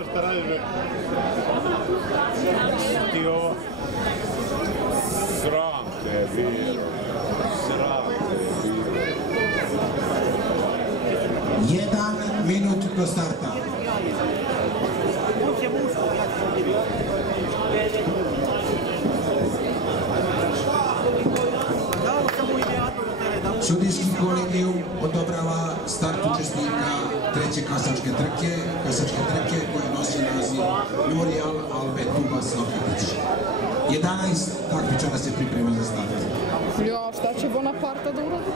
ovo šta radiš? Ti ovo? Sram te bilo. Sram te bilo. 1 minut do starta. Sudijski kolegijum odobrava start učesnika treće kasačke trke koja nosi naziv Memorial Albe Tubas Loketić. 11 takmičara se priprema za start. Ja, šta će Bonaparta da uradi?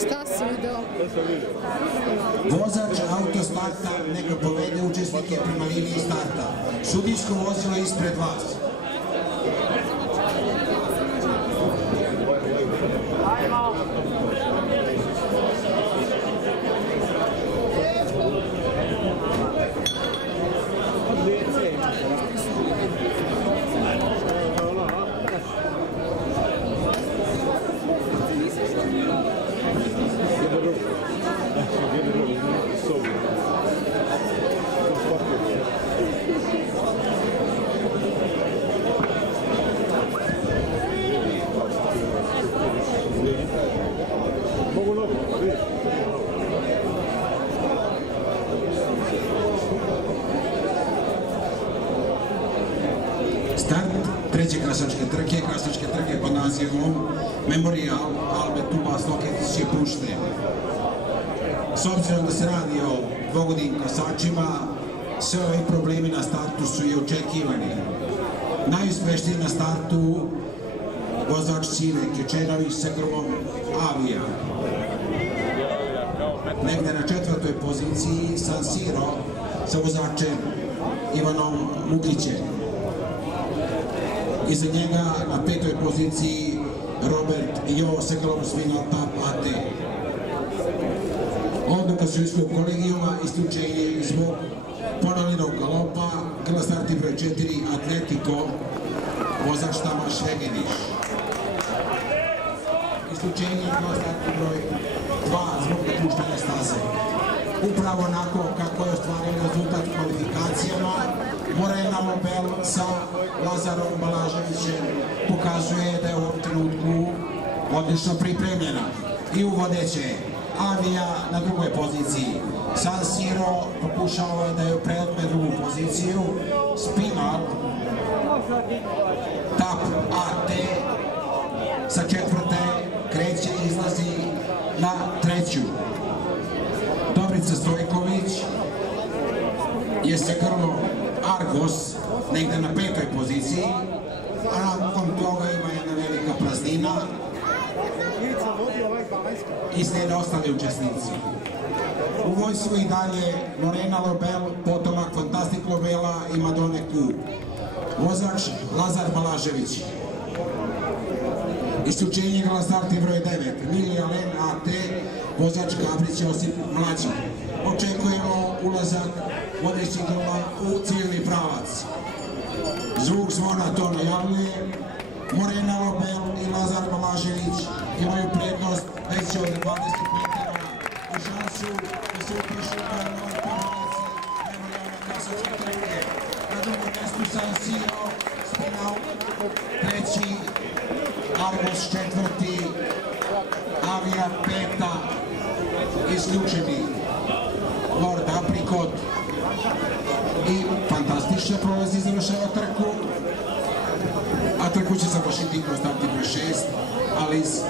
Šta si video? Vozač autostarta neka povede učesnike prema liniji starta. Sudijsko vozilo ispred vas. Start treće kasačke trke pod nazivom Memorial Albe Tubas Loketić je pušten. S obzirom da se radi o dvogodnim kasačima, sve ovi problemi na startu su i očekivani. Najuspešniji na startu vozač Sine Kečenović sa grlom Avija. Negde na 4. poziciji San Siro sa vozačem Ivanom Mukićem. Iza njega na 5. poziciji Robert Jo sa grlom Svinotap AT. Odluka sudijskog kolegijuma isključenje zbog ponovljenog galopa, grla starti broj 4 Atletico, vozač Tamaš Hegeniš. Isključenje grla starti broj 2 zbog napuštanja staze. Upravo onako kako je ostvaren rezultat kvalifikacijama, Morena Lobel sa Lazarom Balaževićem pokazuje da je u ovom trenutku odlično pripremljena. I uvodeće Avija na 2. poziciji. San Siro pokušao je da je preotme 2. poziciju. Spinal, Tap AT sa 4. kreće i izlazi na 3. Dobrica Stojković je sa grlom Argos negde na 5. poziciji, a nakon toga ima jedna velika praznina i slijede ostali učesnici. U vojsku i dalje Morena Lobel, potomak Fantastik Lobela i Madone Q. Vozač Lazar Balažević. Isključenje grla starti broj 9 Milija Len AT, vozač Gabrić Josip Mlađi. Očekujemo ulazak vodećih grla u ciljni pravac. Zvuk zvona to najavljuje. Morena Lobel i Lazar Balažević imaju prednost veće od 20 metara i šansu da se upišu u novoj pobjedici memorijalne kasačke trke. Na 2. mjestu San Siro, Spinal 3, Argos 4, Avija 5, isključeni Lord Apricot i fantastično prolazi završava trku, a trku će završiti Konstantin broj 6, Alice